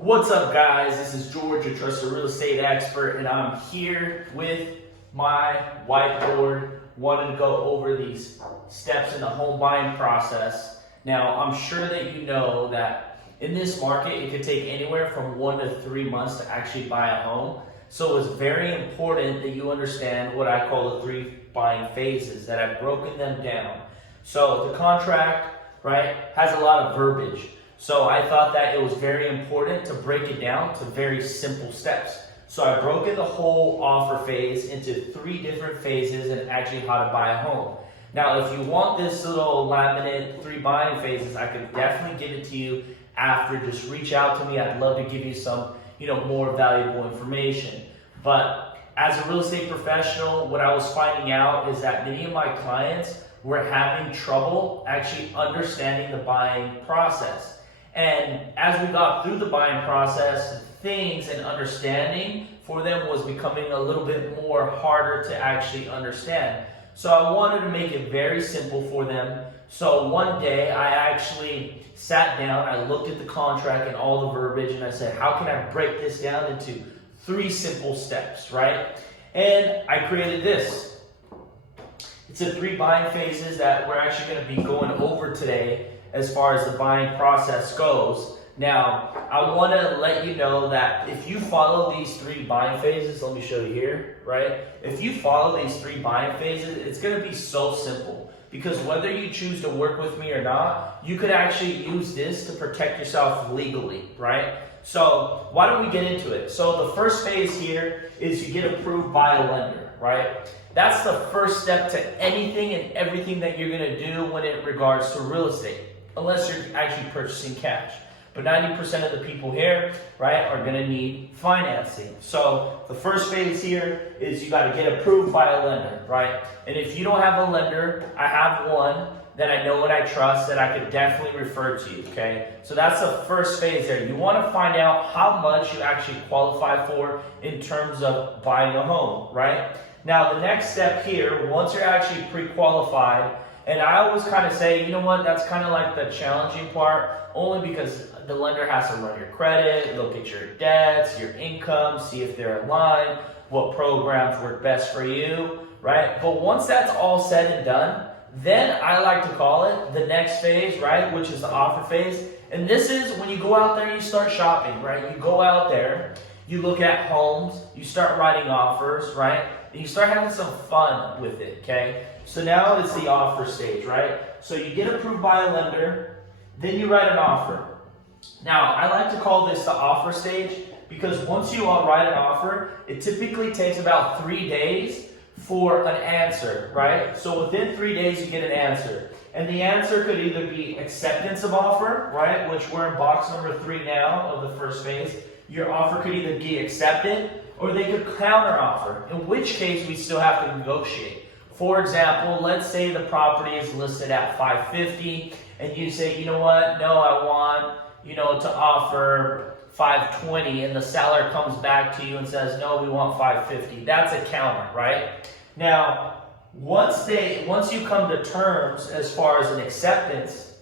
What's up, guys? This is George, your trusted real estate expert, and I'm here with my whiteboard wanting to go over these steps in the home buying process. Now, I'm sure that you know that in this market, it could take anywhere from 1 to 3 months to actually buy a home. So it's very important that you understand what I call the 3 buying phases, that I've broken them down. So the contract, right, has a lot of verbiage. So I thought that it was very important to break it down to very simple steps. So I broke the whole offer phase into 3 different phases and actually how to buy a home. Now, if you want this little laminate 3 buying phases, I could definitely give it to you after. Just reach out to me. I'd love to give you some, more valuable information. But as a real estate professional, what I was finding out is that many of my clients were having trouble actually understanding the buying process. And as we got through the buying process, things and understanding for them was becoming a little bit more harder to actually understand. So I wanted to make it very simple for them. So one day I actually sat down, I looked at the contract and all the verbiage, and I said, how can I break this down into 3 simple steps, right? And I created this. It's the 3 buying phases that we're actually going to be going over today as far as the buying process goes. Now, I want to let you know that if you follow these 3 buying phases, let me show you here, right? If you follow these 3 buying phases, it's going to be so simple, because whether you choose to work with me or not, you could actually use this to protect yourself legally, right? So why don't we get into it? So the first phase here is you get approved by a lender, right? That's the first step to anything and everything that you're going to do when it regards to real estate, unless you're actually purchasing cash. But 90% of the people here, right, are going to need financing. So the first phase here is you got to get approved by a lender, right? And if you don't have a lender, I have one that I know and I trust that I could definitely refer to you, okay? So that's the first phase there. You want to find out how much you actually qualify for in terms of buying a home, right? Now, the next step here, once you're actually pre-qualified, and I always kind of say, you know what, that's kind of like the challenging part, only because the lender has to run your credit, look at your debts, your income, see if they're in line, what programs work best for you, right? But once that's all said and done, then I like to call it the next phase, right, which is the offer phase. And this is when you go out there and you start shopping, right? You go out there, you look at homes, you start writing offers, right? And you start having some fun with it, okay? So now it's the offer stage, right? So you get approved by a lender, then you write an offer. Now, I like to call this the offer stage because once you write an offer, it typically takes about 3 days for an answer, right? So within 3 days, you get an answer. And the answer could either be acceptance of offer, right? Which we're in box number 3 now of the first phase. Your offer could either be accepted or they could counter offer, in which case we still have to negotiate. For example, let's say the property is listed at $550 and you say, you know what, no, I want, to offer $520, and the seller comes back to you and says, no, we want $550. That's a counter, right? Now, once you come to terms as far as an acceptance,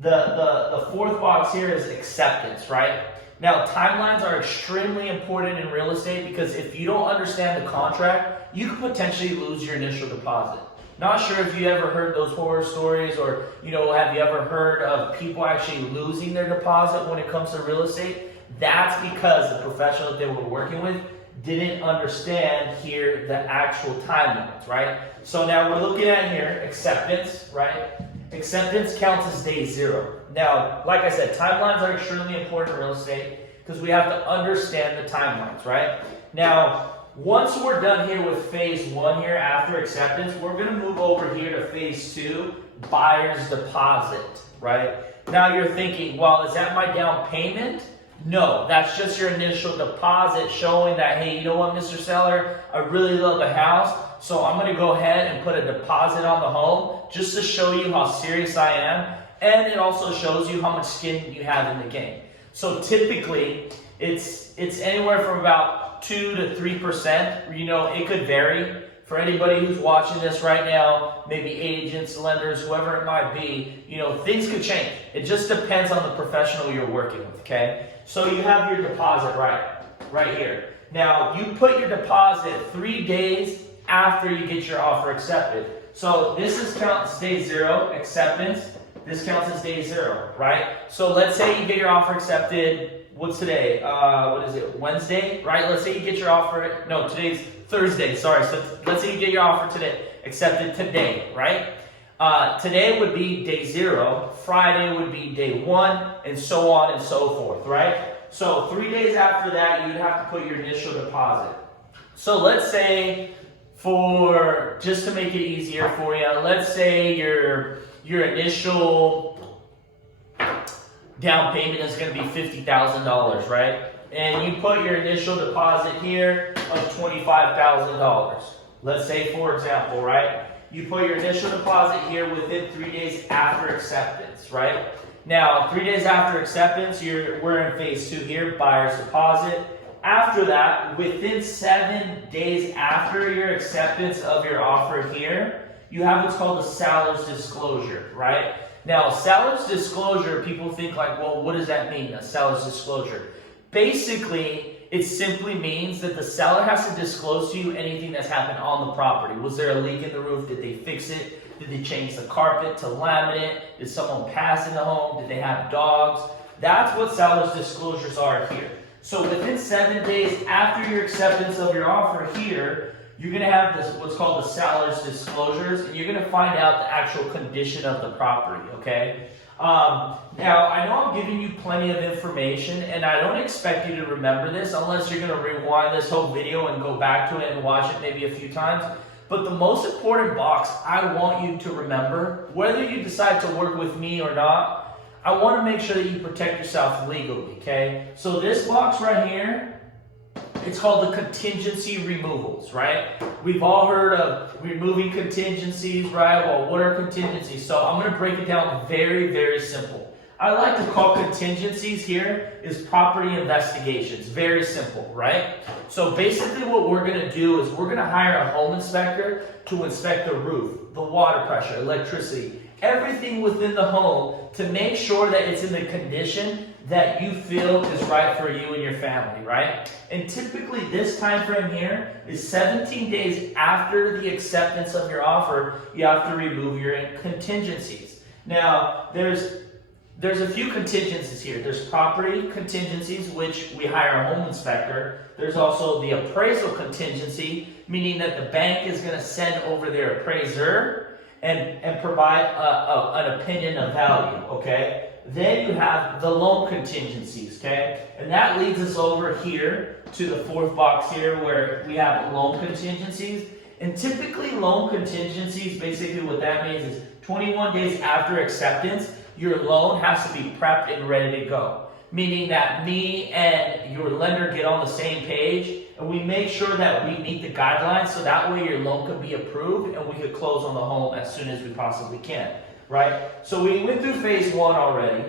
the 4th box here is acceptance, right? Now, timelines are extremely important in real estate because if you don't understand the contract, you could potentially lose your initial deposit. Not sure if you ever heard those horror stories or, have you ever heard of people actually losing their deposit when it comes to real estate? That's because the professional that they were working with didn't understand here the actual timelines, right? So now we're looking at here, acceptance, right? Acceptance counts as day 0. Now, like I said, timelines are extremely important in real estate because we have to understand the timelines, right? Now, once we're done here with phase 1 here after acceptance, we're going to move over here to phase 2, buyer's deposit, right? Now you're thinking, well, is that my down payment? No, that's just your initial deposit showing that, hey, you know what, Mr. Seller, I really love the house, so I'm going to go ahead and put a deposit on the home just to show you how serious I am, and it also shows you how much skin you have in the game. So typically, it's anywhere from about 2 to 3%. It could vary for anybody who's watching this right now, maybe agents, lenders, whoever it might be, you know, things could change. It just depends on the professional you're working with, okay? So you have your deposit right here. Now, you put your deposit 3 days after you get your offer accepted. So this is counts day 0, acceptance. This counts as day 0, right? So let's say you get your offer accepted. What's today? What is it? Wednesday, right? Let's say you get your offer. No, today's Thursday. Sorry. So let's say you get your offer today, accepted today, right? Today would be day 0. Friday would be day 1, and so on and so forth, right? So 3 days after that, you'd have to put your initial deposit. So let's say, just to make it easier for you, let's say your initial down payment is going to be $50,000, right? And you put your initial deposit here of $25,000. Let's say, for example, right? You put your initial deposit here within 3 days after acceptance, right? Now, 3 days after acceptance, we're in phase 2 here, buyer's deposit. After that, within 7 days after your acceptance of your offer here, you have what's called a seller's disclosure, right? Now, seller's disclosure, people think like, well, what does that mean, a seller's disclosure? Basically, it simply means that the seller has to disclose to you anything that's happened on the property. Was there a leak in the roof? Did they fix it? Did they change the carpet to laminate? Did someone pass in the home? Did they have dogs? That's what seller's disclosures are here. So within 7 days after your acceptance of your offer here, you're going to have this what's called the seller's disclosures, and you're going to find out the actual condition of the property, okay? Now, I know I'm giving you plenty of information, and I don't expect you to remember this unless you're going to rewind this whole video and go back to it and watch it maybe a few times. But the most important box I want you to remember, whether you decide to work with me or not, I want to make sure that you protect yourself legally, okay? So this box right here, it's called the contingency removals, right? We've all heard of removing contingencies, right? Well, what are contingencies? So I'm going to break it down very, very simple. I like to call contingencies here is property investigations. Very simple, right? So basically what we're going to do is we're going to hire a home inspector to inspect the roof, the water pressure, electricity, everything within the home to make sure that it's in the condition that you feel is right for you and your family, right? And typically this time frame here is 17 days after the acceptance of your offer, you have to remove your contingencies. Now, there's a few contingencies here. There's property contingencies, which we hire a home inspector. There's also the appraisal contingency, meaning that the bank is going to send over their appraiser and provide an opinion of value, okay? Then you have the loan contingencies, okay? And that leads us over here to the 4th box here where we have loan contingencies. And typically loan contingencies, basically what that means is 21 days after acceptance, your loan has to be prepped and ready to go. Meaning that me and your lender get on the same page and we make sure that we meet the guidelines so that way your loan can be approved and we can close on the home as soon as we possibly can, right? So we went through phase 1 already,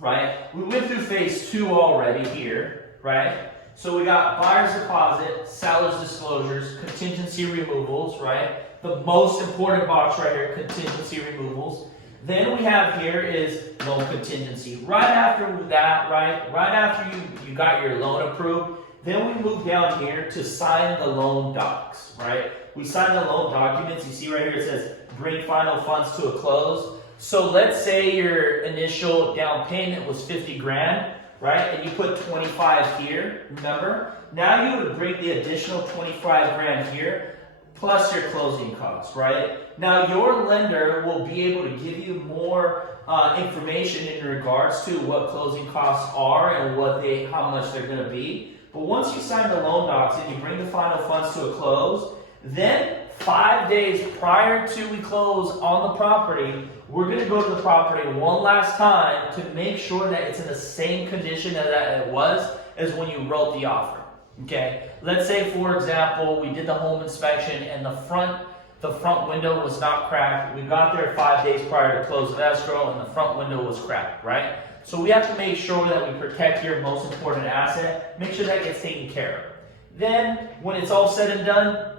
right? We went through phase 2 already here, right? So we got buyer's deposit, seller's disclosures, contingency removals, right? The most important box right here, contingency removals. Then we have here is loan contingency. Right after that, right after you got your loan approved, then we move down here to sign the loan docs, right? We sign the loan documents. You see right here it says bring final funds to a close. So let's say your initial down payment was 50 grand, right? And you put 25 here, remember? Now you would bring the additional 25 grand here plus your closing costs, right? Now your lender will be able to give you more information in regards to what closing costs are and how much they're going to be. But once you sign the loan docs and you bring the final funds to a close, then 5 days prior to we close on the property, we're going to go to the property one last time to make sure that it's in the same condition that it was as when you wrote the offer. Okay, let's say for example we did the home inspection and the front window was not cracked. We got there 5 days prior to close of escrow and the front window was cracked, right? So we have to make sure that we protect your most important asset, make sure that gets taken care of. Then when it's all said and done,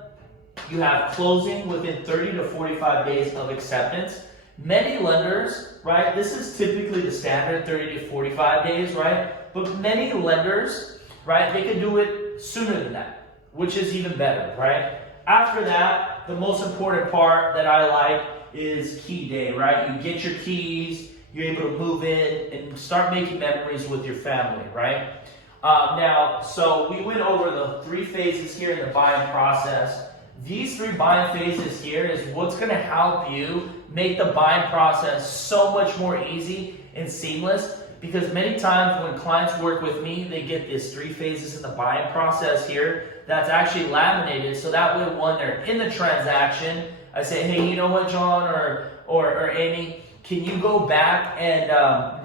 You have closing within 30 to 45 days of acceptance. Many lenders, right, this is typically the standard, 30 to 45 days, right? But many lenders, right, they can do it sooner than that, which is even better, right? After that, the most important part that I like is key day, right? You get your keys, you're able to move in and start making memories with your family, right? Now, so we went over the 3 phases here in the buying process. These 3 buying phases here is what's going to help you make the buying process so much more easy and seamless, because many times when clients work with me, they get these 3 phases in the buying process here that's actually laminated, so that way when they're in the transaction, I say, hey, you know what, John or Amy, can you go back and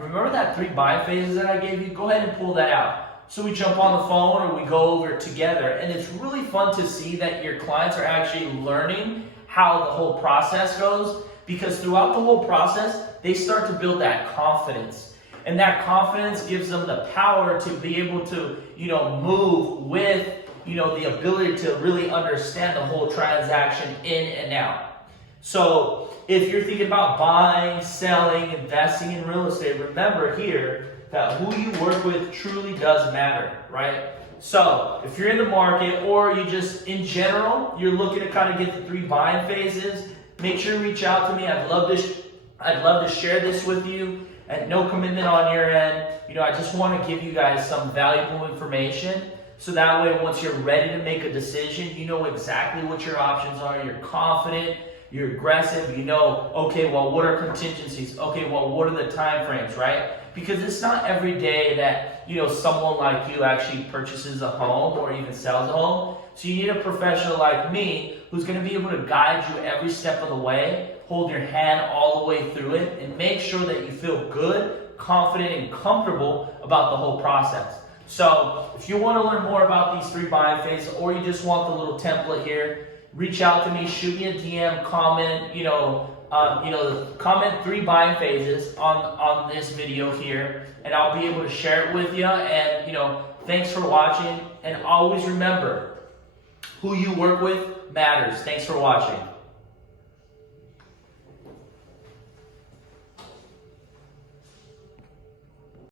remember that 3 buying phases that I gave you? Go ahead and pull that out. So we jump on the phone or we go over it together, and it's really fun to see that your clients are actually learning how the whole process goes, because throughout the whole process, they start to build that confidence. And that confidence gives them the power to be able to, move with, the ability to really understand the whole transaction in and out. So if you're thinking about buying, selling, investing in real estate, remember here that who you work with truly does matter, right? So if you're in the market, or you just, in general, you're looking to kind of get the 3 buying phases, make sure to reach out to me. I'd love to share this with you at no commitment on your end. I just want to give you guys some valuable information, so that way once you're ready to make a decision, you know exactly what your options are, you're confident, you're aggressive, okay, well, what are contingencies? Okay, well, what are the time frames, right? Because it's not every day that, someone like you actually purchases a home or even sells a home. So you need a professional like me who's going to be able to guide you every step of the way, hold your hand all the way through it, and make sure that you feel good, confident, and comfortable about the whole process. So if you want to learn more about these 3 buying phases, or you just want the little template here, reach out to me, shoot me a DM, comment, comment 3 buying phases on this video here, and I'll be able to share it with you. And, thanks for watching. And always remember, who you work with matters. Thanks for watching.